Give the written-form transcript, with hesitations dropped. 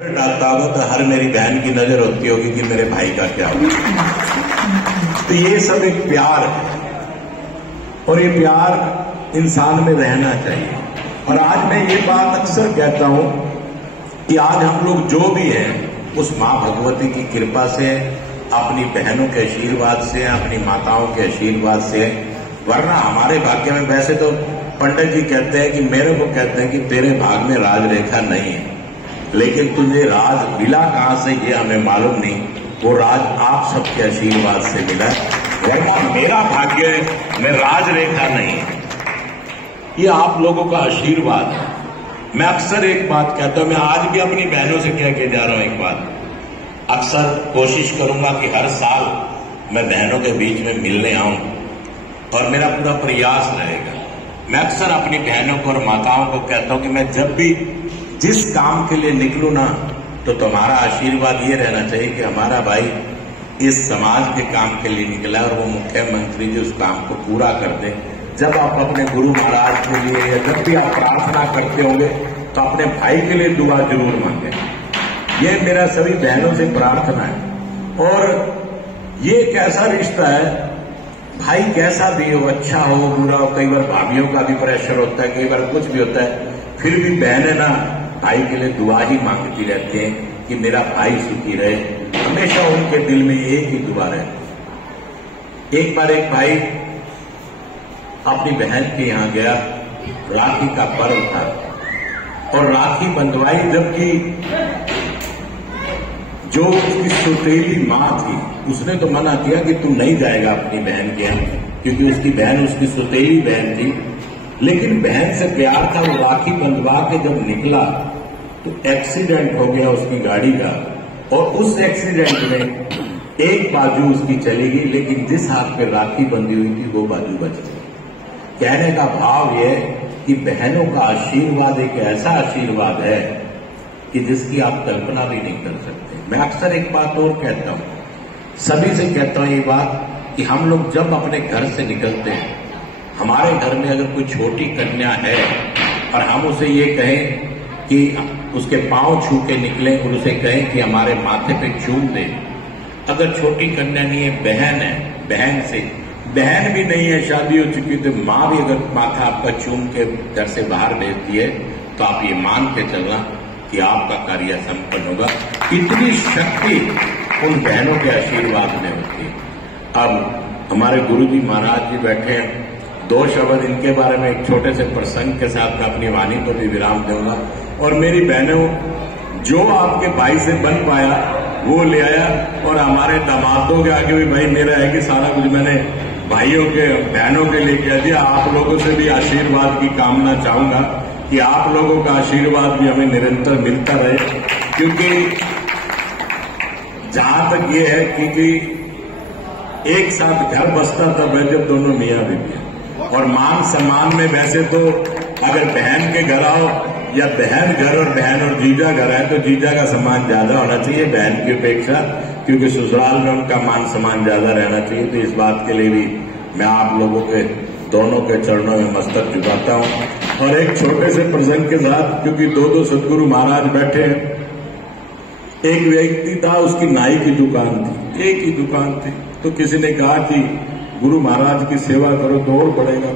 डालता होगा तो हर मेरी बहन की नजर होती होगी कि मेरे भाई का क्या होगा। तो ये सब एक प्यार है और ये प्यार इंसान में रहना चाहिए। और आज मैं ये बात अक्सर कहता हूं कि आज हम लोग जो भी हैं उस मां भगवती की कृपा से, अपनी बहनों के आशीर्वाद से, अपनी माताओं के आशीर्वाद से, वरना हमारे भाग्य में, वैसे तो पंडित जी कहते हैं कि मेरे को कहते हैं कि तेरे भाग में राज रेखा नहीं है, लेकिन तुझे राज मिला कहां से ये हमें मालूम नहीं। वो राज आप सबके आशीर्वाद से मिला, वरना मेरा भाग्य में राज रेखा नहीं है, ये आप लोगों का आशीर्वाद है। मैं अक्सर एक बात कहता हूं, मैं आज भी अपनी बहनों से कह के जा रहा हूं एक बात, अक्सर कोशिश करूंगा कि हर साल मैं बहनों के बीच में मिलने आऊं और मेरा पूरा प्रयास रहेगा। मैं अक्सर अपनी बहनों को और माताओं को कहता हूं कि मैं जब भी जिस काम के लिए निकलूं ना, तो तुम्हारा आशीर्वाद ये रहना चाहिए कि हमारा भाई इस समाज के काम के लिए निकला और वो मुख्यमंत्री जी उस काम को पूरा कर दे। जब आप अपने गुरु महाराज के लिए या जब भी आप प्रार्थना करते होंगे तो अपने भाई के लिए दुआ जरूर मांगे। ये मेरा सभी बहनों से प्रार्थना है। और ये एक ऐसा रिश्ता है, भाई कैसा भी हो, अच्छा हो बुरा हो, कई बार भाभीियों का भी प्रेशर होता है, कई बार कुछ भी होता है, फिर भी बहनें ना भाई के लिए दुआ ही मांगती रहती हैं कि मेरा भाई सुखी रहे। हमेशा उनके दिल में एक ही दुआ रहे। एक बार एक भाई अपनी बहन के यहां गया, राखी का पर्व था और राखी बंधवाई, जबकि जो उसकी सौतेली मां थी उसने तो मना किया कि तू नहीं जाएगा अपनी बहन के यहां, क्योंकि उसकी बहन उसकी सौतेली बहन थी। लेकिन बहन से प्यार था, वो राखी बंधवा के जब निकला तो एक्सीडेंट हो गया उसकी गाड़ी का, और उस एक्सीडेंट में एक बाजू उसकी चली गई, लेकिन जिस हाथ पे राखी बंधी हुई थी वो बाजू बच गई। कहने का भाव यह कि बहनों का आशीर्वाद एक ऐसा आशीर्वाद है कि जिसकी आप कल्पना भी नहीं कर सकते। मैं अक्सर एक बात और कहता हूं, सभी से कहता हूं ये बात कि हम लोग जब अपने घर से निकलते हैं, हमारे घर में अगर कोई छोटी कन्या है और हम उसे ये कहें कि उसके पांव छू के निकलें और उसे कहें कि हमारे माथे पे चूम दे, अगर छोटी कन्या नहीं है, बहन है, बहन से, बहन भी नहीं है, शादी हो चुकी, तो मां भी अगर माथा आपका चूम के घर से बाहर भेजती है तो आप ये मान के चलना कि आपका कार्य संपन्न होगा। इतनी शक्ति उन बहनों के आशीर्वाद में होती है। अब हमारे गुरुजी महाराज जी बैठे हैं, दो शब्द इनके बारे में एक छोटे से प्रसंग के साथ मैं अपनी वाणी को भी विराम दूंगा। और मेरी बहनों, जो आपके भाई से बन पाया वो ले आया, और हमारे दामादों के आगे भी भाई मेरा है कि सारा कुछ मैंने भाइयों के बहनों के लिए कह दिया। आप लोगों से भी आशीर्वाद की कामना चाहूंगा कि आप लोगों का आशीर्वाद भी हमें निरंतर मिलता रहे, क्योंकि जहां तक ये है क्योंकि एक साथ घर बसता तब है जब दोनों मियां बीवी, और मान सम्मान में वैसे तो अगर बहन के घर आओ या बहन घर और बहन और जीजा घर है तो जीजा का सम्मान ज्यादा होना चाहिए बहन की अपेक्षा, क्योंकि ससुराल में उनका मान सम्मान ज्यादा रहना चाहिए। तो इस बात के लिए भी मैं आप लोगों के दोनों के चरणों में मस्तक झुकाता हूं। और एक छोटे से प्रसंग के साथ, क्योंकि दो सदगुरु महाराज बैठे हैं, एक व्यक्ति था, उसकी नाई की दुकान थी, एक ही दुकान थी, तो किसी ने कहा कि गुरु महाराज की सेवा करो तो और बढ़ेगा।